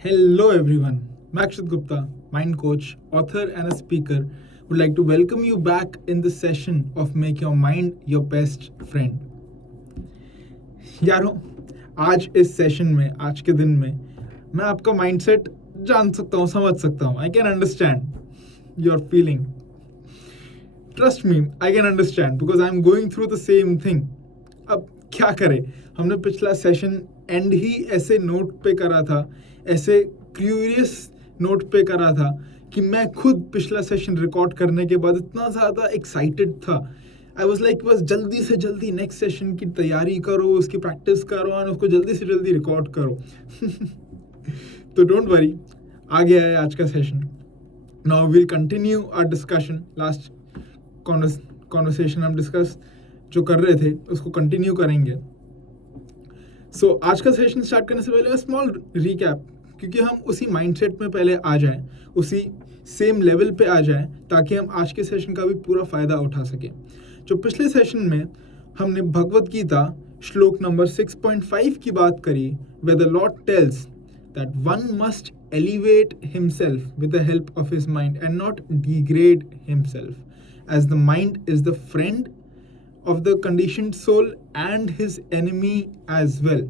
Hello everyone, Makshit Gupta, mind coach, author and a speaker, would like to welcome you back in the session of Make Your Mind Your Best Friend. यारों, आज इस session में, आज के दिन में मैं आपका माइंडसेट जान सकता हूँ, समझ सकता हूँ. I can understand your feeling. Trust me, I can understand because I am going through the same thing. अब क्या करें, हमने पिछला सेशन एंड ही ऐसे नोट पे करा था, ऐसे क्यूरियस नोट पे करा था कि मैं खुद पिछला सेशन रिकॉर्ड करने के बाद इतना ज़्यादा एक्साइटेड था. आई वॉज लाइक बस जल्दी से जल्दी नेक्स्ट सेशन की तैयारी करो, उसकी प्रैक्टिस करो और उसको जल्दी से जल्दी रिकॉर्ड करो. तो डोंट वरी, आ गया है आज का session. Now will continue our discussion. Last conversation हम डिस्कस जो कर रहे थे उसको कंटिन्यू करेंगे. सो आज का सेशन स्टार्ट करने से पहले स्मॉल रिकैप, क्योंकि हम उसी माइंडसेट में पहले आ जाएं, उसी सेम लेवल पे आ जाएं, ताकि हम आज के सेशन का भी पूरा फ़ायदा उठा सकें. जो पिछले सेशन में हमने भगवद गीता श्लोक नंबर 6.5 की बात करी, where the Lord tells that one must elevate himself with the help of his mind and not degrade himself, as the mind is the friend of the conditioned soul and his enemy as well.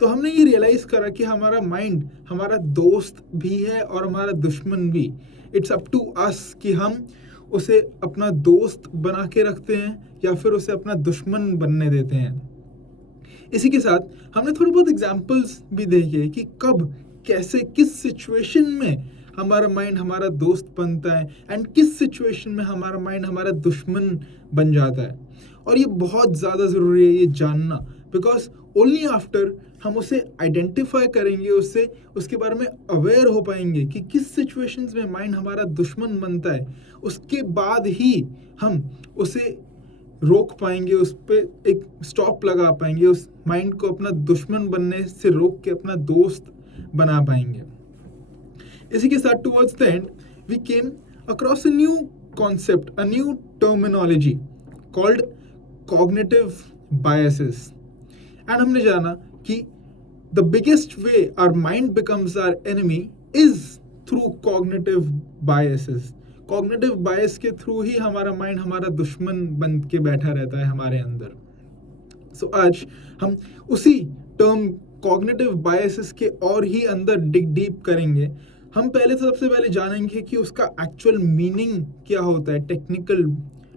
तो हमने ये realise करा कि हमारा mind हमारा दोस्त भी है और हमारा दुश्मन भी. इट्स अप टू अस कि हम उसे अपना दोस्त बना के रखते हैं या फिर उसे अपना दुश्मन बनने देते हैं. इसी के साथ हमने थोड़े बहुत एग्जाम्पल्स भी देखे कि कब कैसे किस सिचुएशन में हमारा माइंड हमारा दोस्त बनता है एंड किस सिचुएशन में हमारा माइंड हमारा दुश्मन बन जाता है. और ये बहुत ज़्यादा ज़रूरी है ये जानना, बिकॉज ओनली आफ्टर हम उसे आइडेंटिफाई करेंगे, उससे उसके बारे में अवेयर हो पाएंगे कि किस सिचुएशंस में माइंड हमारा दुश्मन बनता है, उसके बाद ही हम उसे रोक पाएंगे, उस पर एक स्टॉप लगा पाएंगे, उस माइंड को अपना दुश्मन बनने से रोक के अपना दोस्त बना पाएंगे. इसी के साथ towards the end we came across a new concept, a new terminology called cognitive biases. And हमने जाना कि the biggest way our mind becomes our enemy is through cognitive biases. Cognitive bias के थ्रू ही हमारा mind हमारा दुश्मन बन के बैठा रहता है हमारे अंदर. सो आज हम उसी टर्म कॉग्निटिव बायसेस के और ही अंदर डिग डीप करेंगे. हम पहले तो सबसे पहले जानेंगे कि उसका एक्चुअल मीनिंग क्या होता है, टेक्निकल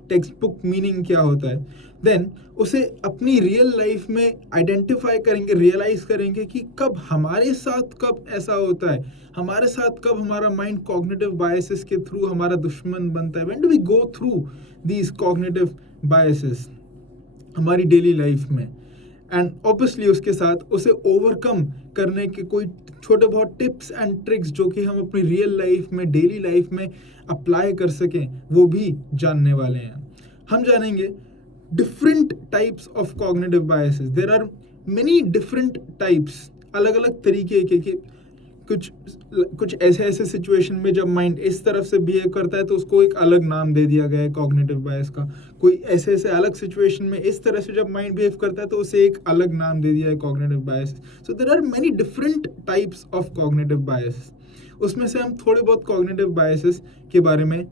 टेक्स्ट बुक मीनिंग क्या होता है. देन उसे अपनी रियल लाइफ में आइडेंटिफाई करेंगे, रियलाइज करेंगे कि कब हमारे साथ कब ऐसा होता है, हमारे साथ कब हमारा माइंड कॉग्निटिव बायसेस के थ्रू हमारा दुश्मन बनता है. When do we go through these cognitive biases हमारी डेली लाइफ में. एंड ऑब्वियसली उसके साथ उसे ओवरकम करने के कोई छोटे बहुत टिप्स एंड ट्रिक्स जो कि हम अपनी रियल लाइफ में, डेली लाइफ में अप्लाई कर सकें, वो भी जानने वाले हैं. हम जानेंगे different types of cognitive biases. There are many different types, अलग अलग तरीके के. कुछ ऐसे सिचुएशन में जब माइंड इस तरफ से बिहेव करता है तो उसको एक अलग नाम दे दिया गया है कॉग्निटिव बायस का. कोई ऐसे अलग सिचुएशन में इस तरह से जब माइंड बिहेव करता है तो उसे एक अलग नाम दे दिया है cognitive bias. So there are many different types of cognitive bias. उसमें से हम थोड़े बहुत कॉग्निटिव बायसेस के बारे में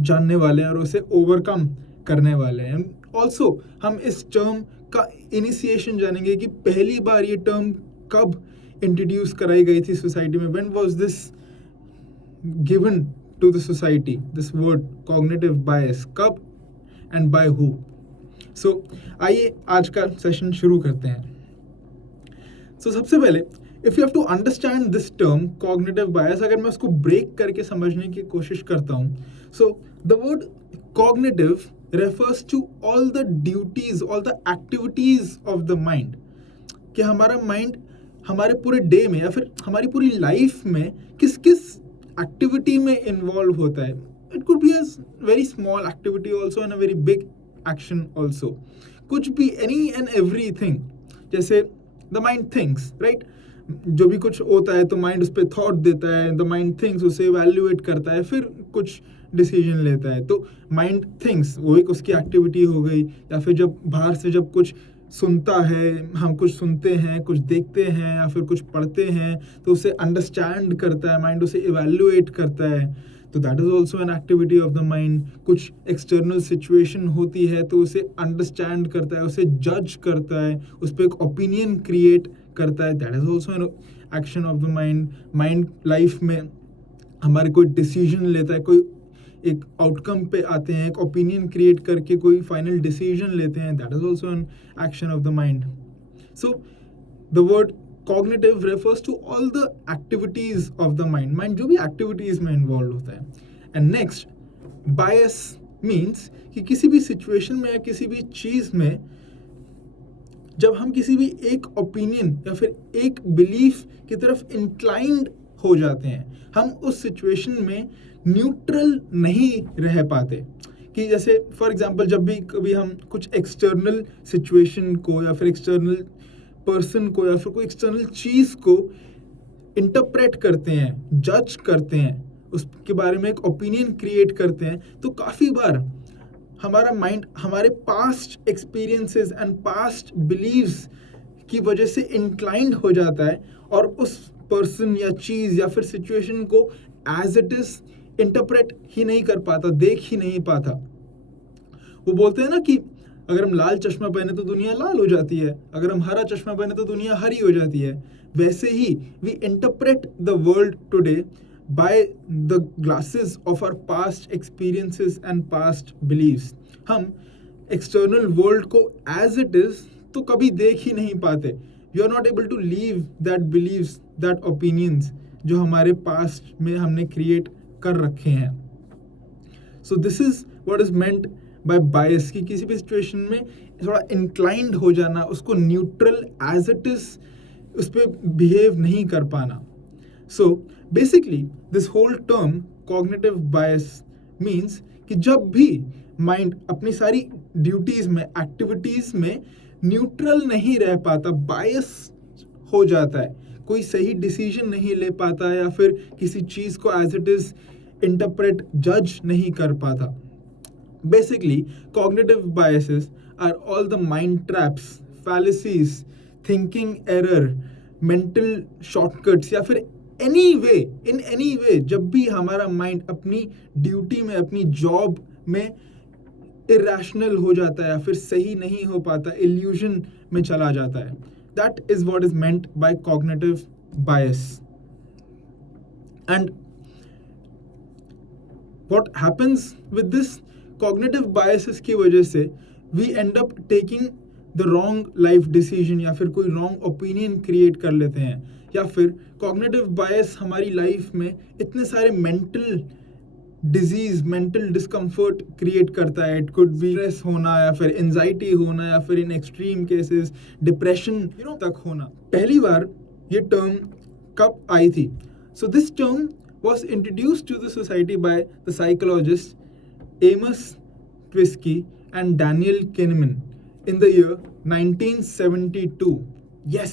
जानने वाले हैं और उसे ओवरकम करने वाले हैं. ऑल्सो हम इस टर्म का इनिशिएशन जानेंगे कि पहली बार ये टर्म कब इंट्रोड्यूस कराई गई थी सोसाइटी में. When was this given to the society, this word cognitive bias, कब एंड बाय हु. सो आइए आज का सेशन शुरू करते हैं. सो सबसे पहले if you have to understand this term cognitive bias, अगर मैं उसको ब्रेक करके समझने की कोशिश करता हूँ, सो the word cognitive refers to all the duties, all the activities of the mind. कि हमारा माइंड हमारे पूरे डे में या फिर हमारी पूरी लाइफ में किस किस एक्टिविटी में इन्वॉल्व होता है. It could be a very small activity also and a very big action also. कुछ भी, एनी एंड एवरी थिंग. जैसे द माइंड थिंक्स, राइट. जो भी कुछ होता है तो माइंड उस पर थॉट देता है, द माइंड थिंक्स, उसे इवैल्यूएट करता है, फिर कुछ डिसीजन लेता है. तो माइंड थिंक्स वो एक उसकी एक्टिविटी हो गई. या फिर जब बाहर से जब कुछ सुनता है, हम कुछ सुनते हैं, कुछ देखते हैं या फिर कुछ पढ़ते हैं, तो उसे अंडरस्टैंड करता है, माइंड उसे इवैल्यूएट करता है, तो that is also an activity of the mind. कुछ एक्सटर्नल सिचुएशन होती है तो उसे अंडरस्टैंड करता है, उसे जज करता है, उस पर एक ओपिनियन क्रिएट करता है, that is also an action of the mind. Mind life में हमारे कोई डिसीजन लेता है, कोई एक आउटकम पे आते हैं, एक ओपिनियन क्रिएट करके कोई फाइनल डिसीजन लेते हैं, that is also an action of the mind. So the word cognitive refers to all the activities of the mind. Mind जो भी एक्टिविटीज में इन्वॉल्व होता है. एंड नेक्स्ट, बायस मीन्स कि किसी भी सिचुएशन में या किसी भी चीज में जब हम किसी भी एक ओपिनियन या फिर एक बिलीफ की तरफ इंक्लाइंड हो जाते हैं, हम उस सिचुएशन में न्यूट्रल नहीं रह पाते. कि जैसे फॉर एग्जांपल जब भी कभी हम कुछ एक्सटर्नल सिचुएशन को या फिर एक्सटर्नल पर्सन को या फिर कोई एक्सटर्नल चीज़ को इंटरप्रेट करते हैं, जज करते हैं, उसके बारे में एक ओपिनियन क्रिएट करते हैं, तो काफ़ी बार हमारा माइंड हमारे past experiences and past beliefs की वजह से इंक्लाइंड हो जाता है और उस पर्सन या चीज़ या फिर सिचुएशन को एज इट इज़ इंटरप्रेट ही नहीं कर पाता, देख ही नहीं पाता. वो बोलते हैं ना कि अगर हम लाल चश्मा पहने तो दुनिया लाल हो जाती है, अगर हम हरा चश्मा पहने तो दुनिया हरी हो जाती है. वैसे ही we interpret the world today by the glasses of our past experiences and past beliefs. हम एक्सटर्नल वर्ल्ड को एज इट इज तो कभी देख ही नहीं पाते. We are not able to leave that beliefs, that opinions जो हमारे पास्ट में हमने क्रिएट कर रखे हैं. So this is what is meant by bias, कि किसी भी सिचुएशन में थोड़ा इंक्लाइंड हो जाना, उसको न्यूट्रल एज इट इज उस पर बिहेव नहीं कर पाना. So basically this whole term cognitive bias means कि जब भी माइंड अपनी सारी ड्यूटीज में, एक्टिविटीज में न्यूट्रल नहीं रह पाता, बायस हो जाता है, कोई सही डिसीजन नहीं ले पाता या फिर किसी चीज़ को एज इट इज इंटरप्रेट, जज नहीं कर पाता. Basically cognitive biases are all the mind traps, fallacies, thinking error, mental shortcuts या फिर इन एनी वे जब भी हमारा माइंड अपनी ड्यूटी में, अपनी जॉब में इरेशनल हो जाता है या फिर सही नहीं हो पाता, इल्यूजन में चला जाता है, that is what is meant by cognitive bias. And what happens with this cognitive biases की वजह से we end up taking the wrong life decision या फिर कोई wrong opinion create कर लेते हैं, या फिर cognitive bias हमारी लाइफ में इतने सारे mental disease, mental discomfort create करता है. इट कुड बी स्ट्रेस होना या फिर एंजाइटी होना या फिर इन एक्सट्रीम केसेस डिप्रेशन तक होना. पहली बार ये टर्म कब आई थी? So this term was introduced to the society by the psychologists Amos Tversky and Daniel Kahneman in the year 1972. Yes,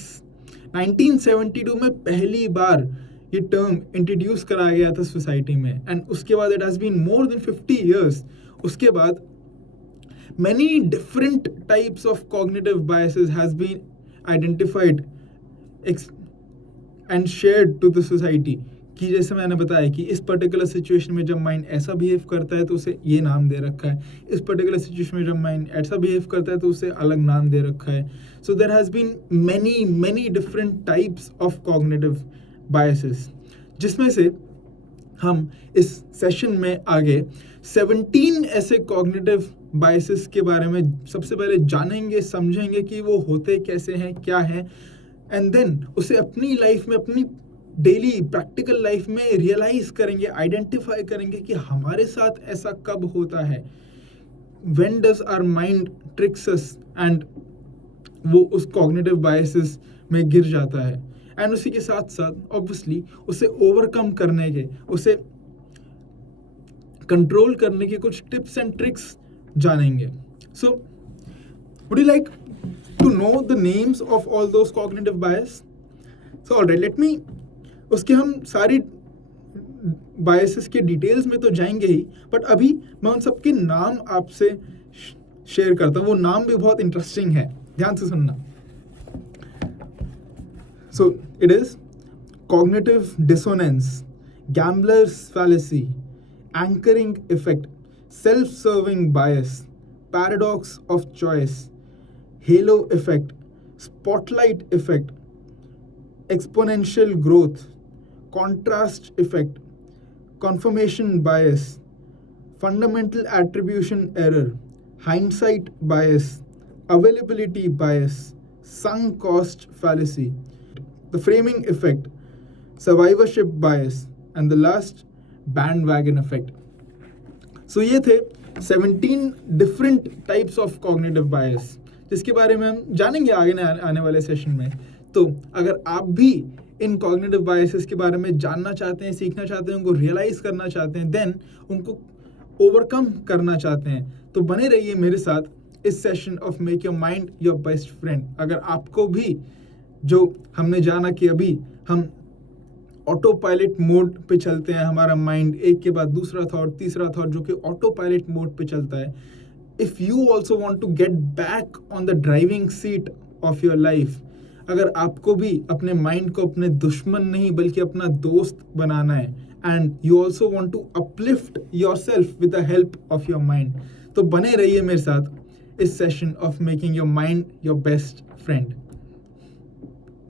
1972 में पहली बार ये टर्म इंट्रोड्यूस कराया गया था सोसाइटी में, एंड उसके बाद it has been more than 50 years. उसके बाद many different types of cognitive biases has been identified and shared to the society. कि जैसे मैंने बताया कि इस पर्टिकुलर सिचुएशन में जब माइंड ऐसा बिहेव करता है तो उसे ये नाम दे रखा है, इस पर्टिकुलर सिचुएशन में जब माइंड ऐसा बिहेव करता है तो उसे अलग नाम दे रखा है. So there has been many different types of cognitive biases, जिसमें से हम इस सेशन में आगे 17 ऐसे कॉग्निटिव बायसेस के बारे में सबसे पहले जानेंगे, समझेंगे कि वो होते कैसे हैं, क्या हैं, एंड देन उसे अपनी लाइफ में, अपनी डेली प्रैक्टिकल लाइफ में रियलाइज करेंगे, आइडेंटिफाई करेंगे कि हमारे साथ ऐसा कब होता है. When does our mind tricks us, and वो उस कॉग्निटिव बायसेस में गिर जाता है. एंड उसी के साथ साथ ऑब्वियसली उसे ओवरकम करने के, उसे कंट्रोल करने के कुछ टिप्स एंड ट्रिक्स जानेंगे. So would you like to know the names of all those cognitive bias? So alright, let me, उसके हम सारी बायसेस के डिटेल्स में तो जाएंगे ही, बट अभी मैं उन सबके नाम आपसे शेयर करता हूँ. वो नाम भी बहुत इंटरेस्टिंग है. ध्यान से सुनना. So it is cognitive dissonance, gambler's fallacy, anchoring effect, self-serving bias, paradox of choice, halo effect, spotlight effect, exponential growth, contrast effect, confirmation bias, fundamental attribution error, hindsight bias, availability bias, sunk cost fallacy, the framing effect, survivorship bias, and the last, bandwagon effect. So ये थे 17 different types of cognitive bias जिसके बारे में हम जानेंगे आगे आने वाले सेशन में. तो अगर आप भी इन cognitive biases के बारे में जानना चाहते हैं, सीखना चाहते हैं, उनको रियलाइज करना चाहते हैं, देन उनको ओवरकम करना चाहते हैं, तो बने रहिए मेरे साथ इस session of make your mind your best friend. अगर आपको भी जो हमने जाना कि अभी हम ऑटो पायलट मोड पे चलते हैं, हमारा माइंड एक के बाद दूसरा थॉट, तीसरा थॉट जो कि ऑटो पायलट मोड पे चलता है. If you also want to get back on the driving seat of your life, अगर आपको भी अपने माइंड को अपने दुश्मन नहीं बल्कि अपना दोस्त बनाना है, and you also want to uplift your self with the help of your mind, तो बने रहिए मेरे साथ इस session of making your mind your best friend.